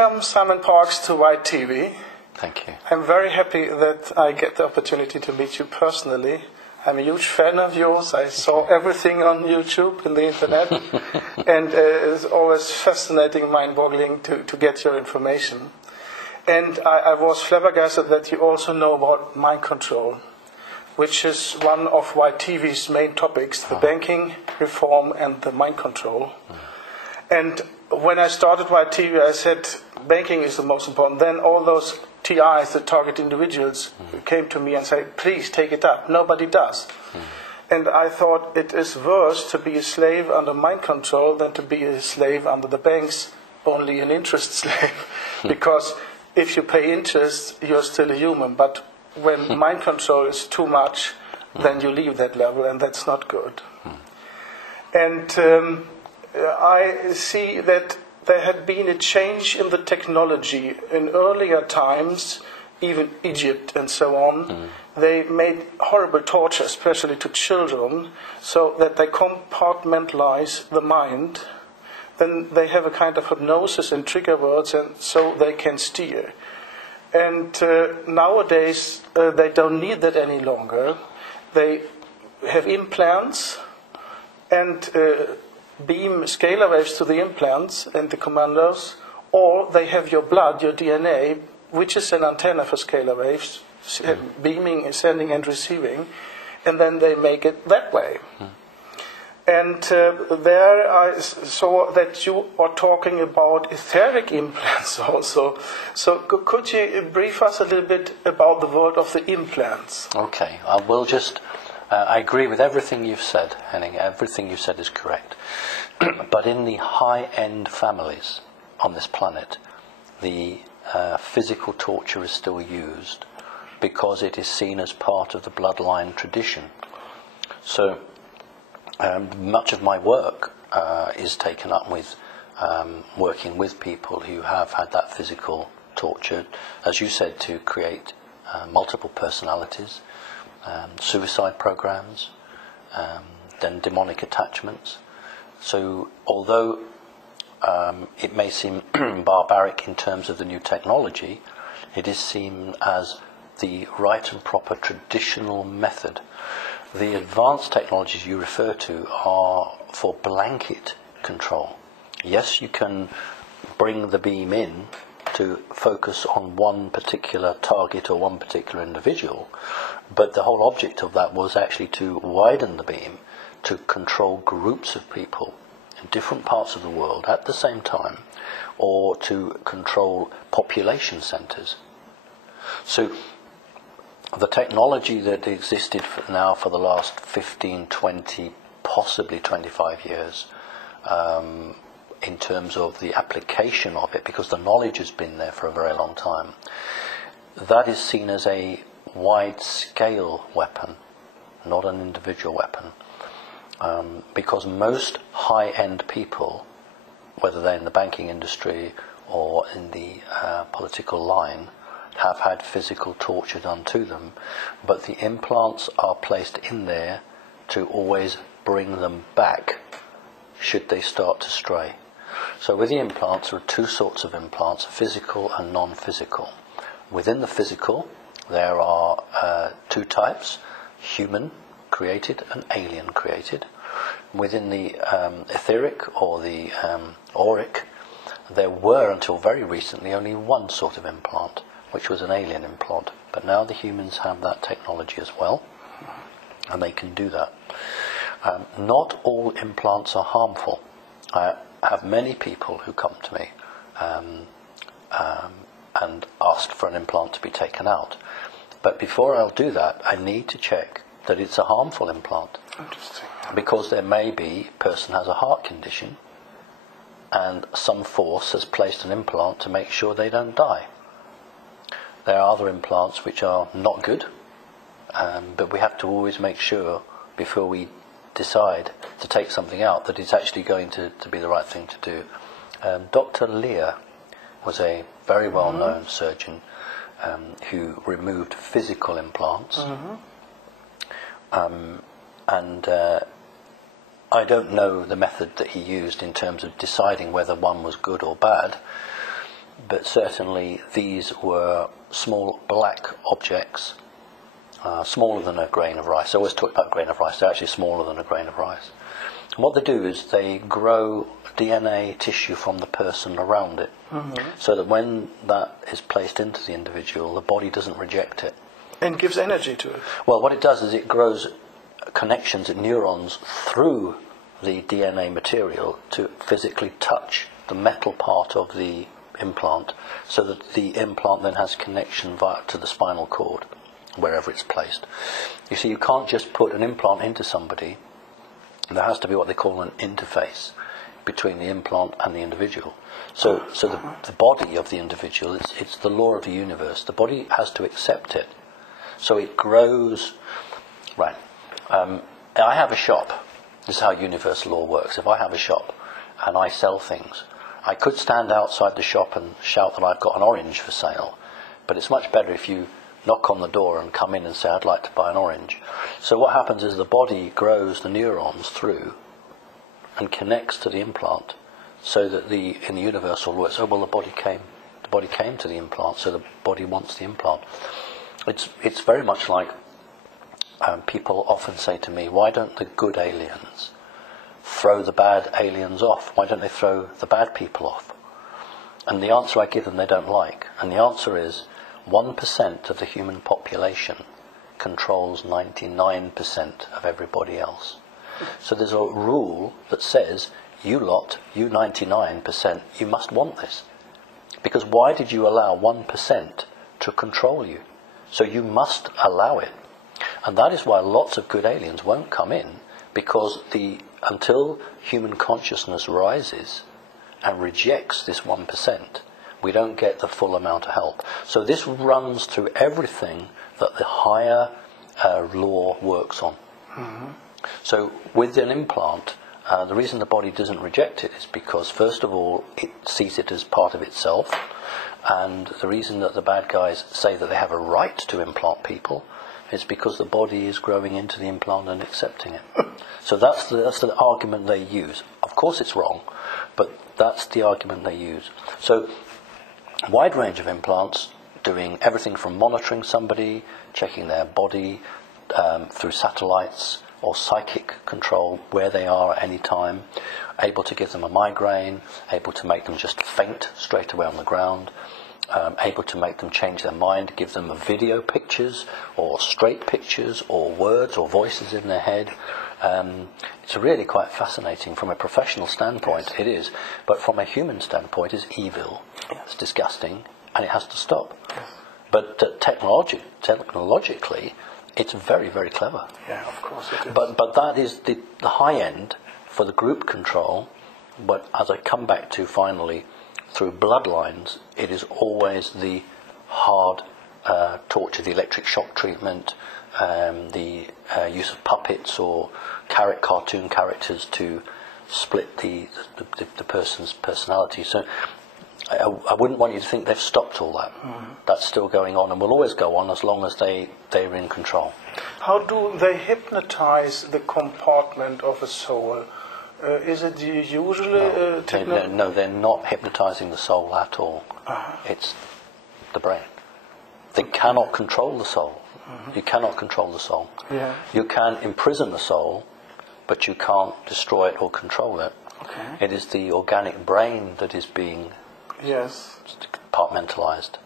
welcome Sаймън Parks to White TV. Thank you. I'm very happy that I get the opportunity to meet you personally. I'm a huge fan of yours. I saw everything on YouTube and the internet, and it's always fascinating, mind-boggling to get your information. And I was flabbergasted that you also know about mind control, which is one of White TV's main topics, the banking reform and the mind control. And when I started White TV, I said banking is the most important. Then all those TIs, the target individuals, came to me and said, please take it up. Nobody does. And I thought it is worse to be a slave under mind control than to be a slave under the banks, only an interest slave. Because if you pay interest, you're still a human. But when mind control is too much, then you leave that level, and that's not good. And I see that there had been a change in the technology. In earlier times, even Egypt and so on, they made horrible torture, especially to children, so that they compartmentalize the mind. Then they have a kind of hypnosis and trigger words, and so they can steer. And nowadays, they don't need that any longer. They have implants and beam scalar waves to the implants and the commandos, or they have your blood, your DNA, which is an antenna for scalar waves, beaming, sending and receiving, and then they make it that way. And there I saw that you are talking about etheric implants also. So could you brief us a little bit about the world of the implants? Okay, I will just... I agree with everything you've said, Henning. Everything you've said is correct. But in the high-end families on this planet, the physical torture is still used because it is seen as part of the bloodline tradition. So much of my work is taken up with working with people who have had that physical torture, as you said, to create multiple personalities, suicide programs, then demonic attachments. So although it may seem barbaric in terms of the new technology, it is seen as the right and proper traditional method. The advanced technologies you refer to are for blanket control. Yes, you can bring the beam in to focus on one particular target or one particular individual, but the whole object of that was actually to widen the beam to control groups of people in different parts of the world at the same time, or to control population centres. So the technology that existed now for the last 15, 20, possibly 25 years, in terms of the application of it, because the knowledge has been there for a very long time, that is seen as a wide-scale weapon, not an individual weapon. Because most high-end people, whether they're in the banking industry or in the political line, have had physical torture done to them, but the implants are placed in there to always bring them back should they start to stray. So with the implants, there are two sorts of implants, physical and non-physical. Within the physical, there are two types, human created and alien created. Within the etheric or the auric, there were until very recently only one sort of implant, which was an alien implant. But now the humans have that technology as well, and they can do that. Not all implants are harmful. I have many people who come to me and ask for an implant to be taken out. But before I'll do that, I need to check that it's a harmful implant. Interesting. Because there may be a person has a heart condition and some force has placed an implant to make sure they don't die. There are other implants which are not good, but we have to always make sure before we decide to take something out that it's actually going to be the right thing to do. Dr. Lear was a very well-known surgeon who removed physical implants. And I don't know the method that he used in terms of deciding whether one was good or bad, but certainly these were small black objects, smaller than a grain of rice. I always talk about grain of rice. They're actually smaller than a grain of rice. And what they do is they grow DNA tissue from the person around it, so that when that is placed into the individual, the body doesn't reject it. And gives energy to it. Well, what it does is it grows connections and neurons through the DNA material to physically touch the metal part of the implant, so that the implant then has connection to the spinal cord, wherever it's placed. You see, you can't just put an implant into somebody. There has to be what they call an interface between the implant and the individual. So the body of the individual, it's the law of the universe. The body has to accept it. So it grows. Right. I have a shop. This is how universal law works. If I have a shop and I sell things, I could stand outside the shop and shout that I've got an orange for sale, but it's much better if you knock on the door and come in and say, I'd like to buy an orange. So what happens is the body grows the neurons through and connects to the implant, so that in the universal law, the body came to the implant, so the body wants the implant. It's very much like people often say to me, why don't the good aliens throw the bad aliens off? Why don't they throw the bad people off? And the answer I give them they don't like. And the answer is 1% of the human population controls 99% of everybody else. So there's a rule that says, you lot, you 99%, you must want this. Because why did you allow 1% to control you? So you must allow it. And that is why lots of good aliens won't come in, because until human consciousness rises and rejects this 1%, we don't get the full amount of help. So this runs through everything that the higher law works on. So with an implant, the reason the body doesn't reject it is because, first of all, it sees it as part of itself. And the reason that the bad guys say that they have a right to implant people is because the body is growing into the implant and accepting it. So that's the argument they use. Of course it's wrong, but that's the argument they use. So a wide range of implants, doing everything from monitoring somebody, checking their body through satellites, or psychic control where they are at any time, able to give them a migraine, able to make them just faint straight away on the ground, able to make them change their mind, give them video pictures or straight pictures or words or voices in their head. It's really quite fascinating. From a professional standpoint, it is, but from a human standpoint, it's evil, it's disgusting, and it has to stop. But technologically, it's very, very clever. Yeah, of course it is. But that is the high end for the group control. But as I come back to finally, through bloodlines, it is always the hard torture, the electric shock treatment, the use of puppets or cartoon characters to split the person's personality. So I wouldn't want you to think they've stopped all that. That's still going on and will always go on as long as they're in control. How do they hypnotize the compartment of a soul? Is it usually... No, they're not hypnotizing the soul at all. It's the brain. They cannot control the soul. You cannot control the soul. Yeah. You can imprison the soul, but you can't destroy it or control it. Okay. It is the organic brain that is being compartmentalized.